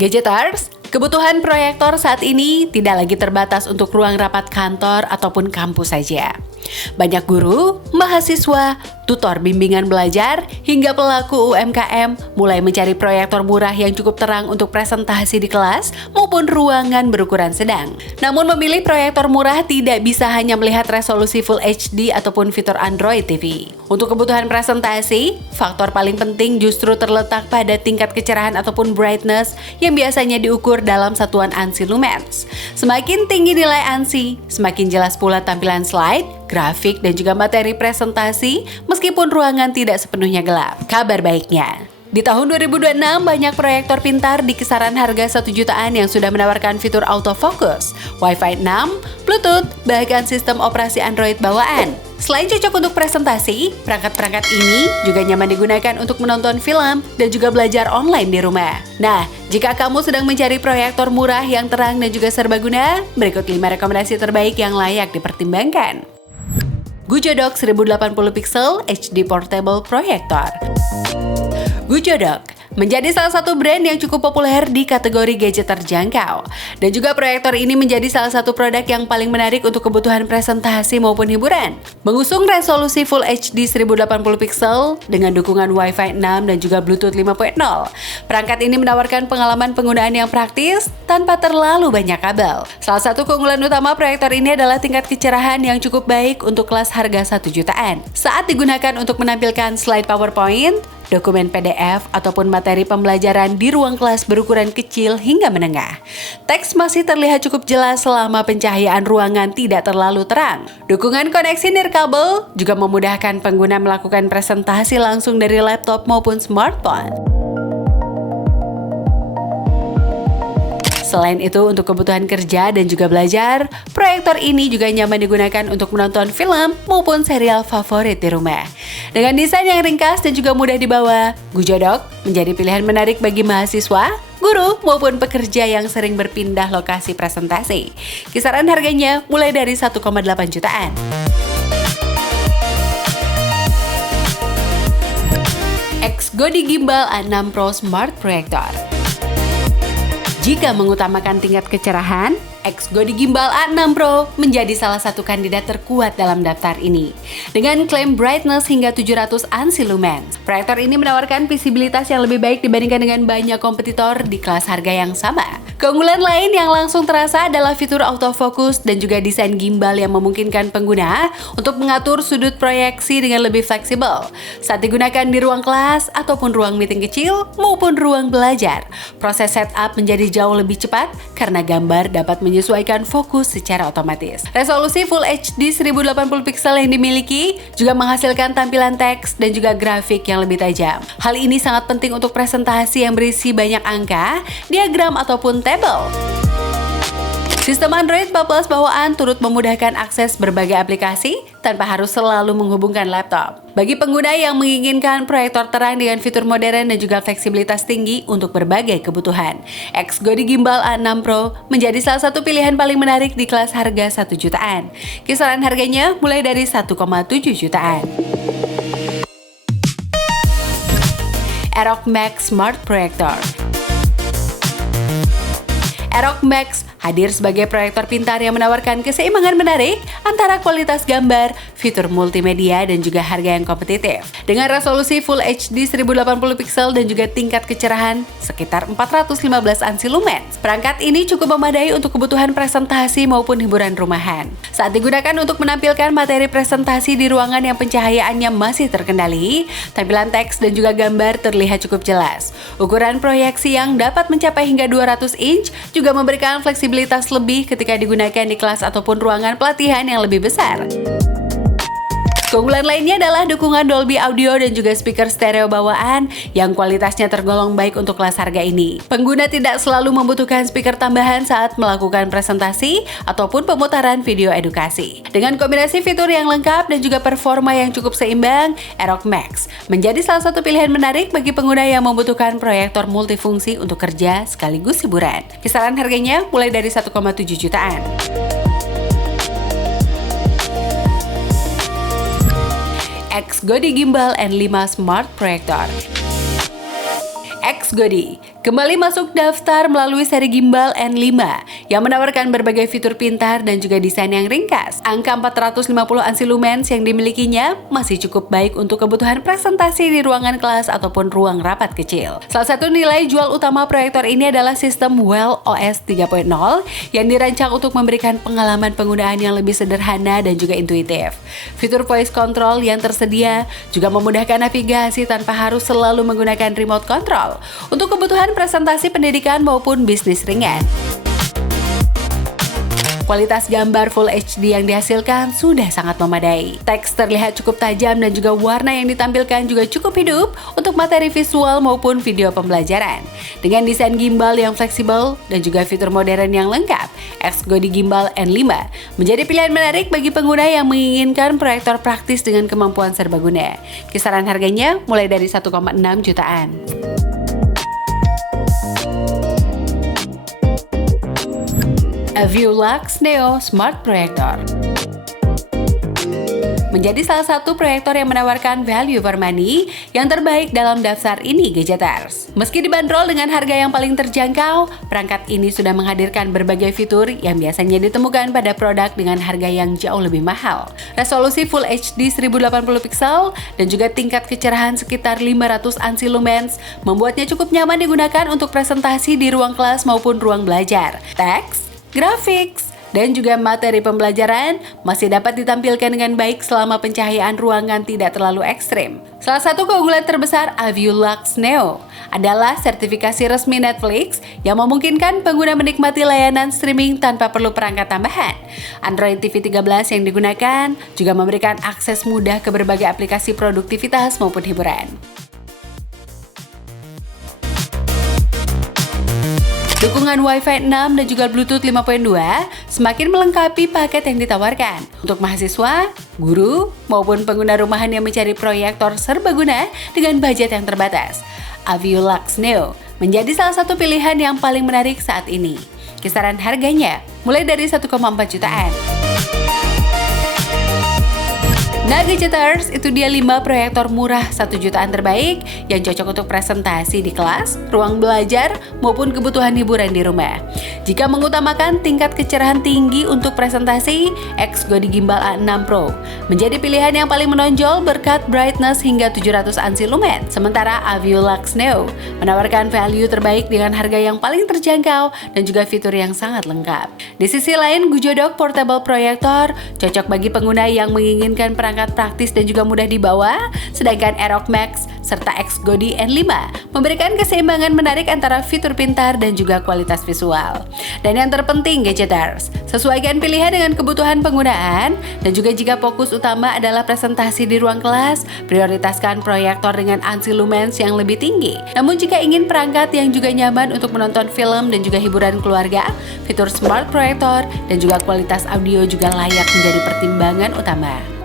Gadgeters, kebutuhan proyektor saat ini tidak lagi terbatas untuk ruang rapat kantor ataupun kampus saja. Banyak guru, mahasiswa, tutor bimbingan belajar, hingga pelaku UMKM mulai mencari proyektor murah yang cukup terang untuk presentasi di kelas maupun ruangan berukuran sedang. Namun memilih proyektor murah tidak bisa hanya melihat resolusi Full HD ataupun fitur Android TV. Untuk kebutuhan presentasi, faktor paling penting justru terletak pada tingkat kecerahan ataupun brightness yang biasanya diukur dalam satuan ANSI lumens. Semakin tinggi nilai ANSI, semakin jelas pula tampilan slide, grafik, dan juga materi presentasi meskipun ruangan tidak sepenuhnya gelap. Kabar baiknya, di tahun 2026 banyak proyektor pintar di kisaran harga 1 jutaan yang sudah menawarkan fitur autofocus, Wi-Fi 6, Bluetooth, bahkan sistem operasi Android bawaan. Selain cocok untuk presentasi, perangkat-perangkat ini juga nyaman digunakan untuk menonton film dan juga belajar online di rumah. Nah, jika kamu sedang mencari proyektor murah yang terang dan juga serbaguna, berikut 5 rekomendasi terbaik yang layak dipertimbangkan. Gujodok 1080 pixel HD Portable Projector. Gujodok menjadi salah satu brand yang cukup populer di kategori gadget terjangkau. Dan juga proyektor ini menjadi salah satu produk yang paling menarik untuk kebutuhan presentasi maupun hiburan. Mengusung resolusi Full HD 1080 pixel dengan dukungan Wi-Fi 6 dan juga Bluetooth 5.0. Perangkat ini menawarkan pengalaman penggunaan yang praktis tanpa terlalu banyak kabel. Salah satu keunggulan utama proyektor ini adalah tingkat kecerahan yang cukup baik untuk kelas harga 1 jutaan. Saat digunakan untuk menampilkan slide PowerPoint, dokumen PDF, ataupun materi pembelajaran di ruang kelas berukuran kecil hingga menengah. Teks masih terlihat cukup jelas selama pencahayaan ruangan tidak terlalu terang. Dukungan koneksi nirkabel juga memudahkan pengguna melakukan presentasi langsung dari laptop maupun smartphone. Selain itu, untuk kebutuhan kerja dan juga belajar, proyektor ini juga nyaman digunakan untuk menonton film maupun serial favorit di rumah. Dengan desain yang ringkas dan juga mudah dibawa, Gujodok menjadi pilihan menarik bagi mahasiswa, guru, maupun pekerja yang sering berpindah lokasi presentasi. Kisaran harganya mulai dari 1,8 jutaan. X-Godi Gimbal A6 Pro Smart Projector. Jika mengutamakan tingkat kecerahan, X-Godi Gimbal A6 Pro menjadi salah satu kandidat terkuat dalam daftar ini. Dengan klaim brightness hingga 700 ANSI lumens, proyektor ini menawarkan visibilitas yang lebih baik dibandingkan dengan banyak kompetitor di kelas harga yang sama. Keunggulan lain yang langsung terasa adalah fitur autofocus dan juga desain gimbal yang memungkinkan pengguna untuk mengatur sudut proyeksi dengan lebih fleksibel saat digunakan di ruang kelas ataupun ruang meeting kecil maupun ruang belajar. Proses setup menjadi jauh lebih cepat karena gambar dapat menyesuaikan fokus secara otomatis. Resolusi Full HD 1080 pixel yang dimiliki juga menghasilkan tampilan teks dan juga grafik yang lebih tajam. Hal ini sangat penting untuk presentasi yang berisi banyak angka, diagram ataupun tabel. Sistem Android 14 bawaan turut memudahkan akses berbagai aplikasi tanpa harus selalu menghubungkan laptop. Bagi pengguna yang menginginkan proyektor terang dengan fitur modern dan juga fleksibilitas tinggi untuk berbagai kebutuhan, X-Godi Gimbal A6 Pro menjadi salah satu pilihan paling menarik di kelas harga 1 jutaan. Kisaran harganya mulai dari 1,7 jutaan. Aerox Max Smart Projector. Aerox Max hadir sebagai proyektor pintar yang menawarkan keseimbangan menarik antara kualitas gambar, fitur multimedia, dan juga harga yang kompetitif. Dengan resolusi Full HD 1080 pixel dan juga tingkat kecerahan sekitar 415 ANSI lumens, perangkat ini cukup memadai untuk kebutuhan presentasi maupun hiburan rumahan. Saat digunakan untuk menampilkan materi presentasi di ruangan yang pencahayaannya masih terkendali, tampilan teks dan juga gambar terlihat cukup jelas. Ukuran proyeksi yang dapat mencapai hingga 200 inch juga memberikan fleksibilitas lebih ketika digunakan di kelas ataupun ruangan pelatihan yang lebih besar. Keunggulan lainnya adalah dukungan Dolby Audio dan juga speaker stereo bawaan yang kualitasnya tergolong baik untuk kelas harga ini. Pengguna tidak selalu membutuhkan speaker tambahan saat melakukan presentasi ataupun pemutaran video edukasi. Dengan kombinasi fitur yang lengkap dan juga performa yang cukup seimbang, Aerox Max menjadi salah satu pilihan menarik bagi pengguna yang membutuhkan proyektor multifungsi untuk kerja sekaligus hiburan. Kisaran harganya mulai dari 1,7 jutaan. X-Godi Gimbal N5 Smart Projector. Xgodi kembali masuk daftar melalui seri gimbal N5 yang menawarkan berbagai fitur pintar dan juga desain yang ringkas. Angka 450 ansi lumens yang dimilikinya masih cukup baik untuk kebutuhan presentasi di ruangan kelas ataupun ruang rapat kecil. Salah satu nilai jual utama proyektor ini adalah sistem Well OS 3.0 yang dirancang untuk memberikan pengalaman penggunaan yang lebih sederhana dan juga intuitif. Fitur voice control yang tersedia juga memudahkan navigasi tanpa harus selalu menggunakan remote control untuk kebutuhan presentasi pendidikan maupun bisnis ringan. Kualitas gambar Full HD yang dihasilkan sudah sangat memadai. Teks terlihat cukup tajam dan juga warna yang ditampilkan juga cukup hidup untuk materi visual maupun video pembelajaran. Dengan desain gimbal yang fleksibel dan juga fitur modern yang lengkap, Xgodi Gimbal N5 menjadi pilihan menarik bagi pengguna yang menginginkan proyektor praktis dengan kemampuan serbaguna. Kisaran harganya mulai dari 1,6 jutaan. Aviolux Neo Smart Projector menjadi salah satu proyektor yang menawarkan value for money yang terbaik dalam daftar ini Gadgeters. Meski dibanderol dengan harga yang paling terjangkau, perangkat ini sudah menghadirkan berbagai fitur yang biasanya ditemukan pada produk dengan harga yang jauh lebih mahal. Resolusi Full HD 1080 pixel dan juga tingkat kecerahan sekitar 500 ansi lumens membuatnya cukup nyaman digunakan untuk presentasi di ruang kelas maupun ruang belajar. Teks, grafik, dan juga materi pembelajaran masih dapat ditampilkan dengan baik selama pencahayaan ruangan tidak terlalu ekstrim. Salah satu keunggulan terbesar Aviolux Neo adalah sertifikasi resmi Netflix yang memungkinkan pengguna menikmati layanan streaming tanpa perlu perangkat tambahan. Android TV 13 yang digunakan juga memberikan akses mudah ke berbagai aplikasi produktivitas maupun hiburan. Dukungan Wi-Fi 6 dan juga Bluetooth 5.2 semakin melengkapi paket yang ditawarkan. Untuk mahasiswa, guru, maupun pengguna rumahan yang mencari proyektor serbaguna dengan budget yang terbatas, Aviolux Neo menjadi salah satu pilihan yang paling menarik saat ini. Kisaran harganya mulai dari 1,4 jutaan. Nah Gadgeters, itu dia 5 proyektor murah 1 jutaan terbaik yang cocok untuk presentasi di kelas, ruang belajar, maupun kebutuhan hiburan di rumah. Jika mengutamakan tingkat kecerahan tinggi untuk presentasi, Xgodi Gimbal A6 Pro menjadi pilihan yang paling menonjol berkat brightness hingga 700 ansi lumen. Sementara Aviolux Neo menawarkan value terbaik dengan harga yang paling terjangkau dan juga fitur yang sangat lengkap. Di sisi lain, Gujodok Portable Projector cocok bagi pengguna yang menginginkan perangkat praktis dan juga mudah dibawa, sedangkan Aerox Max serta Xgodi N5 memberikan keseimbangan menarik antara fitur pintar dan juga kualitas visual. Dan yang terpenting Gadgeters, sesuaikan pilihan dengan kebutuhan penggunaan dan juga jika fokus utama adalah presentasi di ruang kelas, prioritaskan proyektor dengan ansi lumens yang lebih tinggi. Namun jika ingin perangkat yang juga nyaman untuk menonton film dan juga hiburan keluarga, fitur smart proyektor dan juga kualitas audio juga layak menjadi pertimbangan utama.